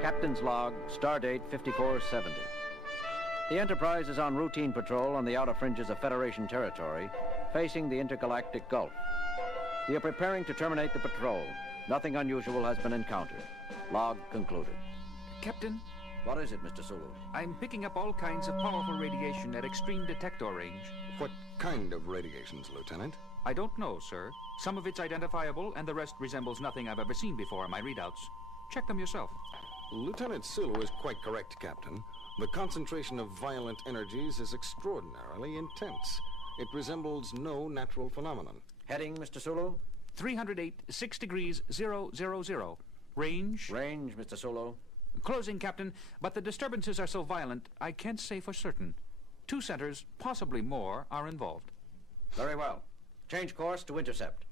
Captain's log, stardate 5470. The Enterprise is on routine patrol on the outer fringes of Federation territory, facing the intergalactic Gulf. We are preparing to terminate the patrol. Nothing unusual has been encountered. Log concluded. Captain? What is it, Mr. Sulu? I'm picking up all kinds of powerful radiation at extreme detector range. What kind of radiations, Lieutenant? I don't know, sir. Some of it's identifiable, and the rest resembles nothing I've ever seen before in my readouts. Check them yourself. Lieutenant Sulu is quite correct, Captain. The concentration of violent energies is extraordinarily intense. It resembles no natural phenomenon. Heading, Mr. Sulu? 308, 6 degrees, 000. Range? Range, Mr. Sulu. Closing, Captain, but the disturbances are so violent, I can't say for certain. 2 centers, possibly more, are involved. Very well. Change course to intercept.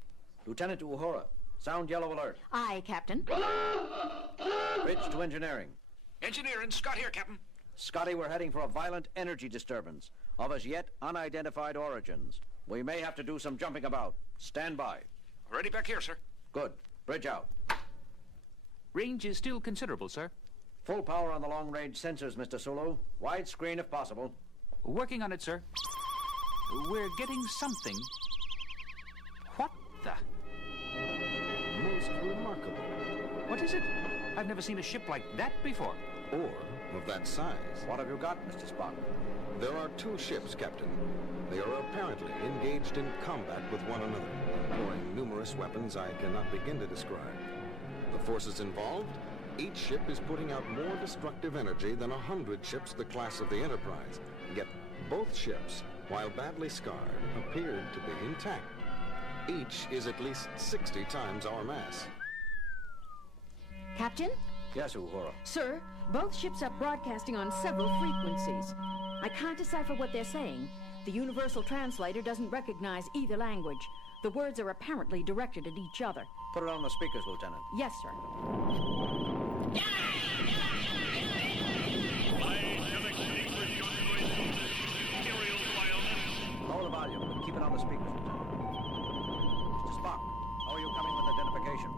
Lieutenant Uhura, sound yellow alert. Aye, Captain. Bridge to engineering. Engineering, Scott here, Captain. Scotty, we're heading for a violent energy disturbance of as yet unidentified origins. We may have to do some jumping about. Stand by. Ready back here, sir. Good. Bridge out. Range is still considerable, sir. Full power on the long-range sensors, Mr. Sulu. Wide screen if possible. Working on it, sir. We're getting something. What the? Most remarkable. What is it? I've never seen a ship like that before. Or of that size. What have you got, Mr. Spock? There are 2 ships, Captain. They are apparently engaged in combat with one another, employing numerous weapons I cannot begin to describe. The forces involved, each ship is putting out more destructive energy than 100 ships the class of the Enterprise. Yet both ships, while badly scarred, appeared to be intact. Each is at least 60 times our mass. Captain? Yes, Uhura. Sir, both ships are broadcasting on several frequencies. I can't decipher what they're saying. The universal translator doesn't recognize either language. The words are apparently directed at each other. Put it on the speakers, Lieutenant. Yes, sir. Lower the volume, but keep it on the speakers, Lieutenant. Mr. Spock, how are you coming with identification?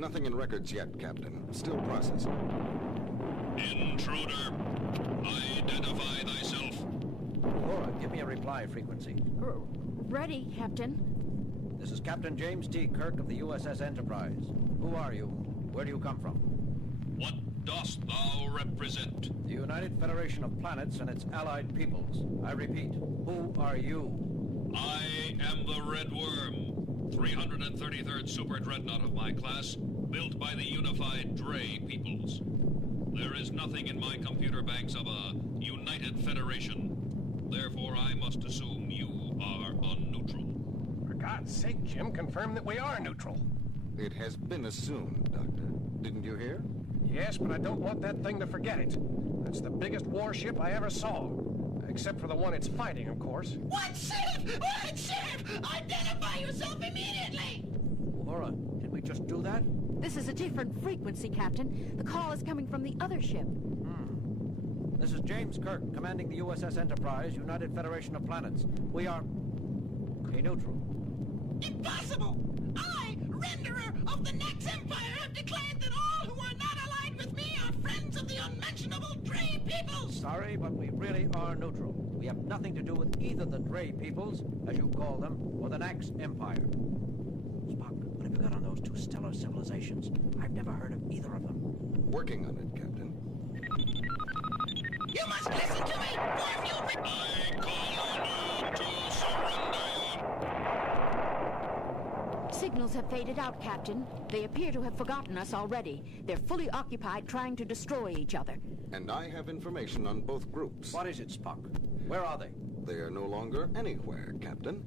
Nothing in records yet, Captain. Still processing. Intruder, identify thyself. Uhura, give me a reply frequency. Ready, Captain. This is Captain James T. Kirk of the USS Enterprise. Who are you? Where do you come from? What dost thou represent? The United Federation of Planets and its allied peoples. I repeat, who are you? I am the Red Worm, 333rd Super Dreadnought of my class, built by the Unified Dre peoples. There is nothing in my computer banks of a United Federation. Therefore, I must assume you are unneutral. For God's sake, Jim, confirm that we are neutral. It has been assumed, Doctor. Didn't you hear? Yes, but I don't want that thing to forget it. That's the biggest warship I ever saw. Except for the one it's fighting, of course. What ship? What ship? Identify yourself immediately! Uhura, did we just do that? This is a different frequency, Captain. The call is coming from the other ship. This is James Kirk, commanding the USS Enterprise, United Federation of Planets. We are... neutral. Impossible! I, renderer of the Next Empire, have declared that all who are not allied with me are friends of the unmentionable Dre peoples! Sorry, but we really are neutral. We have nothing to do with either the Dre peoples, as you call them, or the Nax Empire. Spock, what have you got on those 2 stellar civilizations? I've never heard of either of them. Working on it, Captain. You must listen to me, or you'll be... I call on you to surrender. Signals have faded out, Captain. They appear to have forgotten us already. They're fully occupied trying to destroy each other. And I have information on both groups. What is it, Spock? Where are they? They are no longer anywhere, Captain.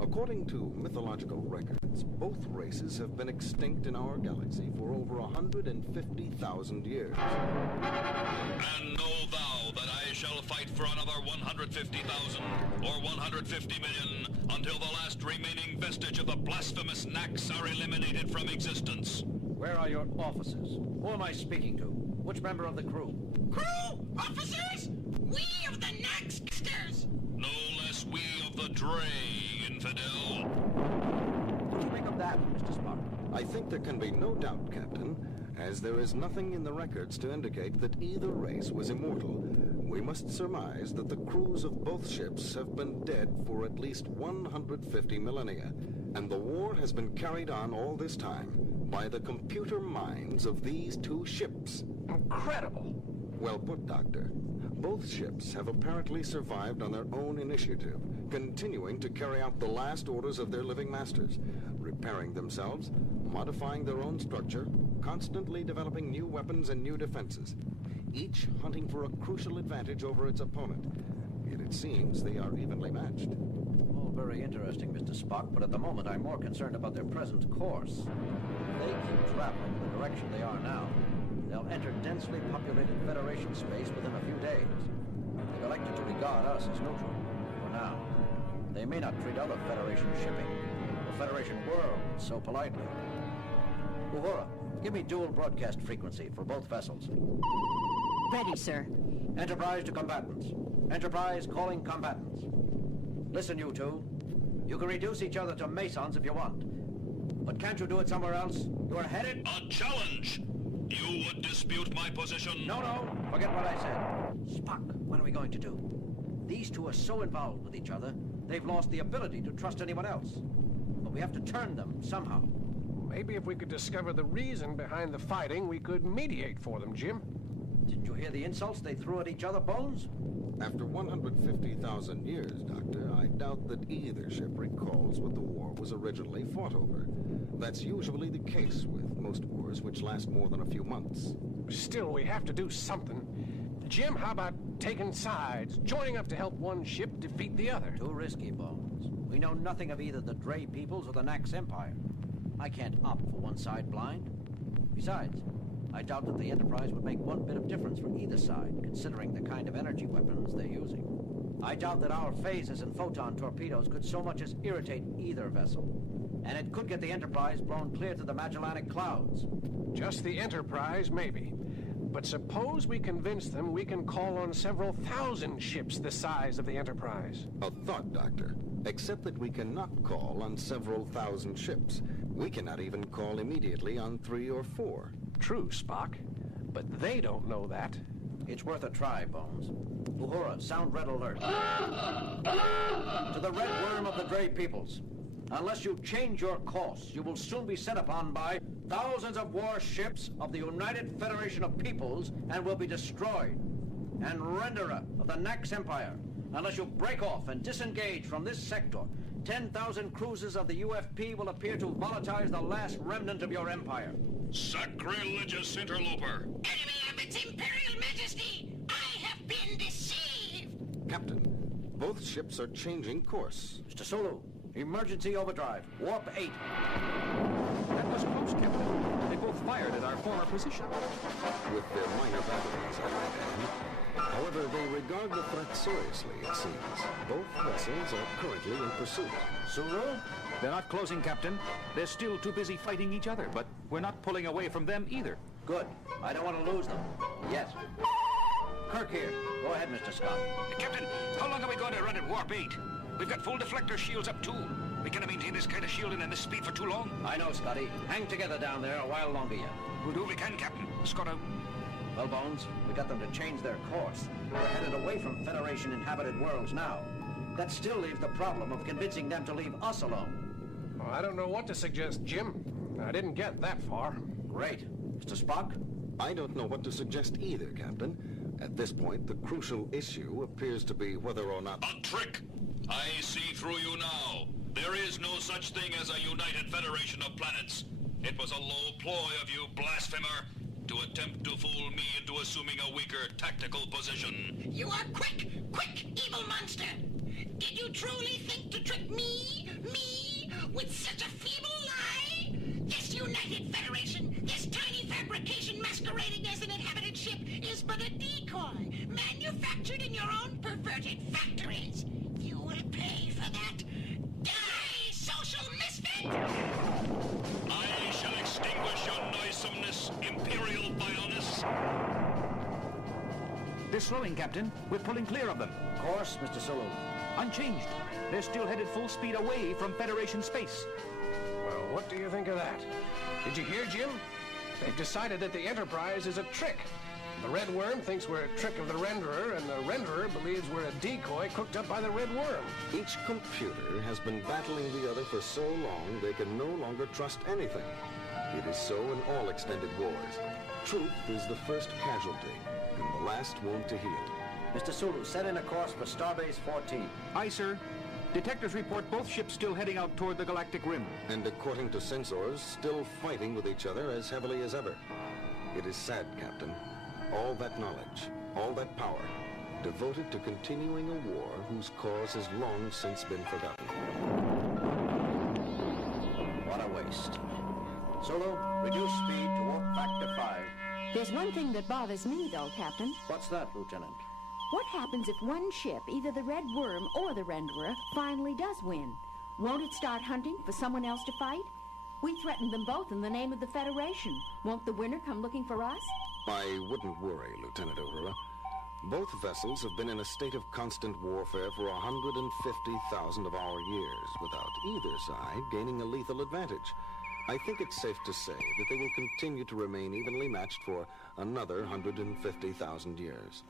According to mythological records, both races have been extinct in our galaxy for over 150,000 years. And know thou that I shall fight for another 150,000 or 150 million until the last remaining vestige of the blasphemous Nax are eliminated from existence. Where are your officers? Who am I speaking to? Which member of the crew? Crew? Officers? We of the Naxsters! No less we of the Dre, infidel. What do you make of that, Mr. Spock? I think there can be no doubt, Captain, as there is nothing in the records to indicate that either race was immortal. We must surmise that the crews of both ships have been dead for at least 150 millennia, and the war has been carried on all this time by the computer minds of these two ships. Incredible. Well put, Doctor. Both ships have apparently survived on their own initiative, continuing to carry out the last orders of their living masters, repairing themselves, modifying their own structure, constantly developing new weapons and new defenses, each hunting for a crucial advantage over its opponent. Yet it seems they are evenly matched. All very interesting, Mr. Spock, but at the moment I'm more concerned about their present course. If they keep traveling in the direction they are now, they'll enter densely populated Federation space within a few days. They've elected to regard us as neutral, for now. They may not treat other Federation shipping, or Federation worlds, so politely. Uhura, give me dual broadcast frequency for both vessels. Ready, sir. Enterprise to combatants. Enterprise calling combatants. Listen, you two. You can reduce each other to Masons if you want. But can't you do it somewhere else? You are headed... A challenge! You would dispute my position? No, forget what I said. Spock, what are we going to do? These two are so involved with each other, they've lost the ability to trust anyone else. But we have to turn them somehow. Maybe if we could discover the reason behind the fighting, we could mediate for them, Jim. Didn't you hear the insults they threw at each other, Bones? After 150,000 years, Doctor, I doubt that either ship recalls what the war was originally fought over. That's usually the case with most wars which last more than a few months. Still, we have to do something. Jim, how about taking sides, joining up to help one ship defeat the other? Too risky, Bones. We know nothing of either the Dre peoples or the Nax Empire. I can't opt for one side blind. Besides, I doubt that the Enterprise would make one bit of difference for either side, considering the kind of energy weapons they're using. I doubt that our phasers and photon torpedoes could so much as irritate either vessel. And it could get the Enterprise blown clear to the Magellanic Clouds. Just the Enterprise, maybe. But suppose we convince them we can call on several thousand ships the size of the Enterprise. A thought, Doctor. Except that we cannot call on several thousand ships. We cannot even call immediately on 3 or 4. True, Spock. But they don't know that. It's worth a try, Bones. Uhura, sound red alert. To the red worm of the Dre peoples. Unless you change your course, you will soon be set upon by thousands of warships of the United Federation of Peoples and will be destroyed. And Renderer of the Nax Empire. Unless you break off and disengage from this sector, 10,000 cruisers of the UFP will appear to volatilize the last remnant of your empire. Sacrilegious interloper! Enemy of its Imperial Majesty, I have been deceived! Captain, both ships are changing course. Mr. Sulu, emergency overdrive, warp 8. That was close, Captain. They both fired at our former position. With their minor batteries, I reckon. However, they regard the threat seriously, it seems. Both vessels are currently in pursuit. Sulu? They're not closing, Captain. They're still too busy fighting each other, but we're not pulling away from them either. Good. I don't want to lose them. Yes. Kirk here. Go ahead, Mr. Scott. Captain, how long are we going to run at warp 8? We've got full deflector shields up too. We can't maintain this kind of shielding and this speed for too long. I know, Scotty. Hang together down there a while longer yet. We'll do what we can, Captain. Scott out. Well, Bones, we got them to change their course. They're headed away from Federation-inhabited worlds now. That still leaves the problem of convincing them to leave us alone. Well, I don't know what to suggest, Jim. I didn't get that far. Great. Mr. Spock? I don't know what to suggest either, Captain. At this point, the crucial issue appears to be whether or not... A trick! I see through you now. There is no such thing as a United Federation of Planets. It was a low ploy of you, blasphemer, to attempt to fool me into assuming a weaker tactical position. You are quick, evil monster! Did you truly think to trick me, with such a feeble lie? This United Federation, this tiny fabrication masquerading as an inhabited ship, is but a decoy, manufactured in your own perverted factories. You will pay for that. Die, social misfit! I shall extinguish your noisomeness, Imperial Bioness. They're slowing, Captain. We're pulling clear of them. Course, Mr. Sulu. Unchanged. They're still headed full speed away from Federation space. Well, what do you think of that? Did you hear, Jim? They've decided that the Enterprise is a trick. The Red Worm thinks we're a trick of the Renderer, and the Renderer believes we're a decoy cooked up by the Red Worm. Each computer has been battling the other for so long they can no longer trust anything. It is so in all extended wars. Truth is the first casualty, and the last wound to heal. Mr. Sulu, set in a course for Starbase 14. Aye, sir. Detectors report both ships still heading out toward the galactic rim. And according to sensors, still fighting with each other as heavily as ever. It is sad, Captain. All that knowledge, all that power, devoted to continuing a war whose cause has long since been forgotten. What a waste. Sulu, reduce speed to warp factor 5. There's one thing that bothers me, though, Captain. What's that, Lieutenant? What happens if one ship, either the Red Worm or the Renderer, finally does win? Won't it start hunting for someone else to fight? We threatened them both in the name of the Federation. Won't the winner come looking for us? I wouldn't worry, Lieutenant Uhura. Both vessels have been in a state of constant warfare for 150,000 of our years, without either side gaining a lethal advantage. I think it's safe to say that they will continue to remain evenly matched for another 150,000 years.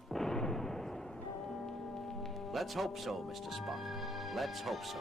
Let's hope so, Mr. Spock. Let's hope so.